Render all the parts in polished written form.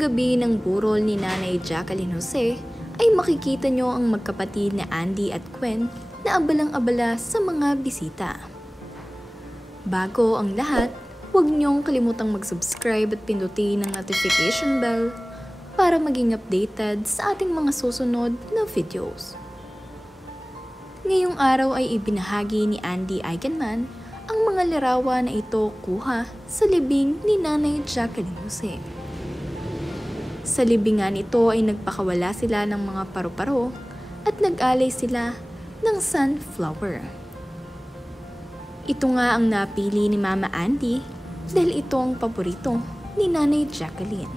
gabi ng burol ni Nanay Jacqueline Jose ay makikita nyo ang magkapatid na Andy at Gwen na abalang-abala sa mga bisita. Bago ang lahat, huwag niyong kalimutang mag-subscribe at pindutin ang notification bell para maging updated sa ating mga susunod na videos. Ngayong araw ay ibinahagi ni Andy Eigenman ang mga larawan na ito kuha sa libing ni Nanay Jacqueline Jose. Sa libingan ito ay nagpakawala sila ng mga paru-paro at nag-alay sila ng sunflower. Ito nga ang napili ni Mama Andy dahil ito ang paborito ni Nanay Jacqueline.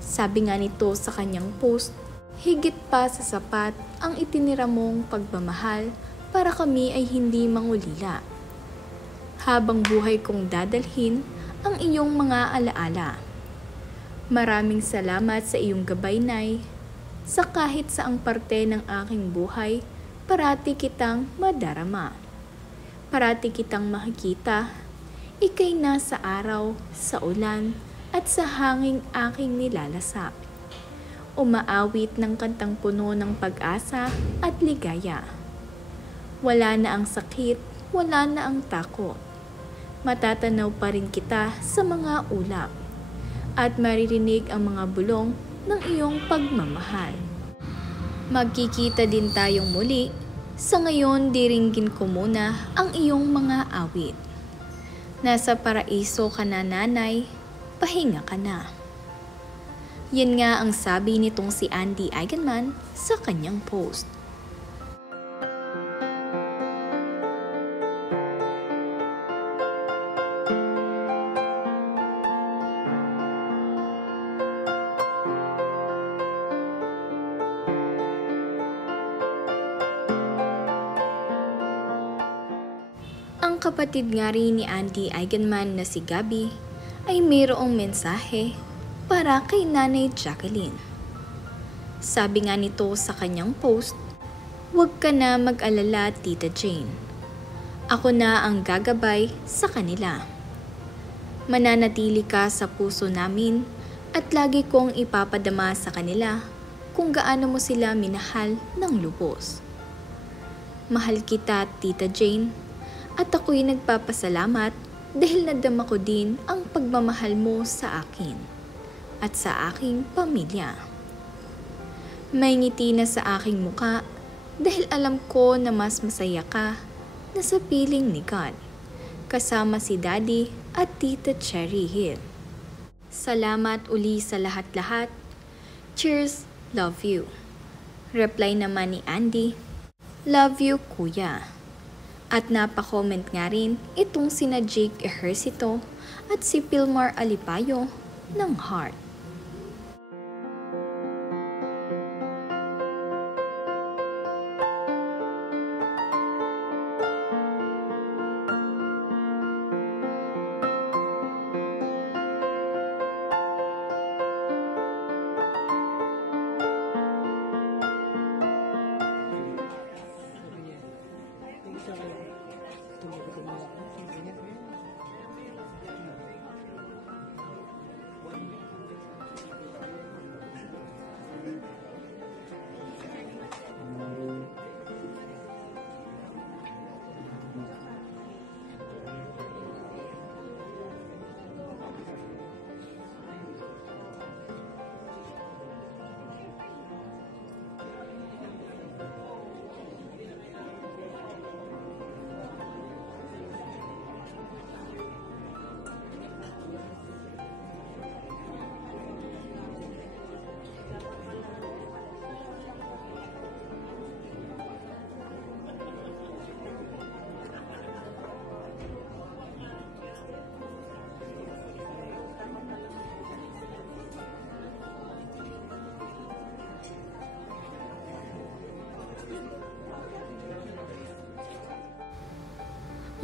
Sabi nga nito sa kanyang post, higit pa sa sapat ang itinira mong pagmamahal para kami ay hindi mangulila. Habang buhay kong dadalhin ang iyong mga alaala. Maraming salamat sa iyong gabay, Nay. Sa kahit saang parte ng aking buhay, parati kitang madarama. Parati kitang makikita. Ika'y nasa araw, sa ulan, at sa hanging aking nilalasa. Umaawit ng kantang puno ng pag-asa at ligaya. Wala na ang sakit, wala na ang takot. Matatanaw pa rin kita sa mga ulap. At maririnig ang mga bulong ng iyong pagmamahal. Magkikita din tayong muli. Sa ngayon, diringgin ko muna ang iyong mga awit. Nasa paraiso ka na, Nanay, pahinga ka na. Yan nga ang sabi nitong si Andy Eigenman sa kanyang post. Ang kapatid nga rin ni Andy Eigenman na si Gabby ay mayroong mensahe para kay Nanay Jacqueline. Sabi nga nito sa kanyang post, "Huwag ka na mag-alala, Tita Jane. Ako na ang gagabay sa kanila. Mananatili ka sa puso namin at lagi kong ipapadama sa kanila kung gaano mo sila minahal ng lubos. Mahal kita, Tita Jane. At ako'y nagpapasalamat dahil nadama ko din ang pagmamahal mo sa akin at sa aking pamilya. May ngiti na sa aking muka dahil alam ko na mas masaya ka na sa piling ni God, kasama si Daddy at Tita Cherry Hill. Salamat uli sa lahat-lahat. Cheers, love you." Reply naman ni Andy, "Love you, Kuya." At napakomment nga rin itong sina Jake Ejercito at si Pilmar Alipayo ng heart.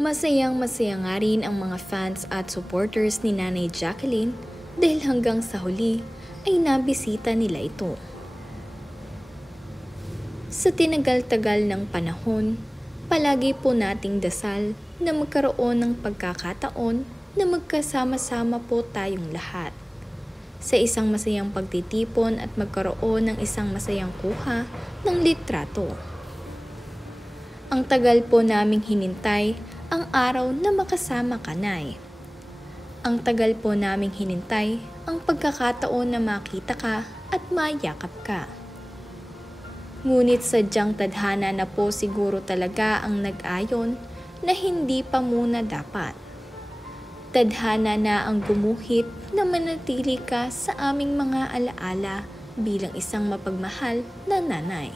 Masayang-masaya nga rin ang mga fans at supporters ni Nanay Jacqueline dahil hanggang sa huli ay nabisita nila ito. Sa tinagal-tagal ng panahon, palagi po nating dasal na magkaroon ng pagkakataon na magkasama-sama po tayong lahat. sa isang masayang pagtitipon at magkaroon ng isang masayang kuha ng litrato. Ang tagal po naming hinintay ang araw na makasama ka, Nay. Ang tagal po naming hinintay ang pagkakataon na makita ka at mayakap ka. Ngunit sadyang tadhana na po siguro talaga ang nag-ayon na hindi pa muna dapat. Tadhana na ang gumuhit na manatili ka sa aming mga alaala bilang isang mapagmahal na nanay.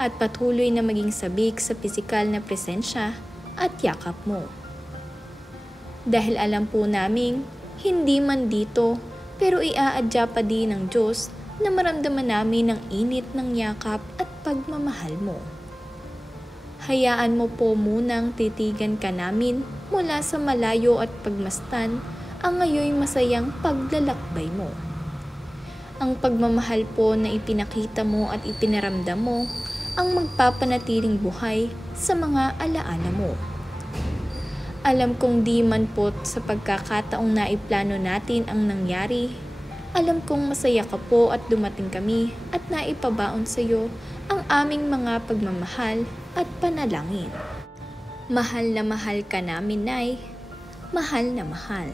At patuloy na maging sabik sa pisikal na presensya at yakap mo. Dahil alam po naming hindi man dito pero iaadya pa din ng Diyos na maramdaman namin ang init ng yakap at pagmamahal mo. Hayaan mo po munang titigan ka namin mula sa malayo at pagmastan ang ngayoy masayang paglalakbay mo. Ang pagmamahal po na ipinakita mo at ipinaramdam mo ang magpapanatiling buhay sa mga alaala mo. Alam kong di man po sa pagkakataong naiplano natin ang nangyari. Alam kong masaya ka po at dumating kami at naipabaon sa iyo ang aming mga pagmamahal at panalangin. Mahal na mahal ka namin, Nay. Mahal na mahal.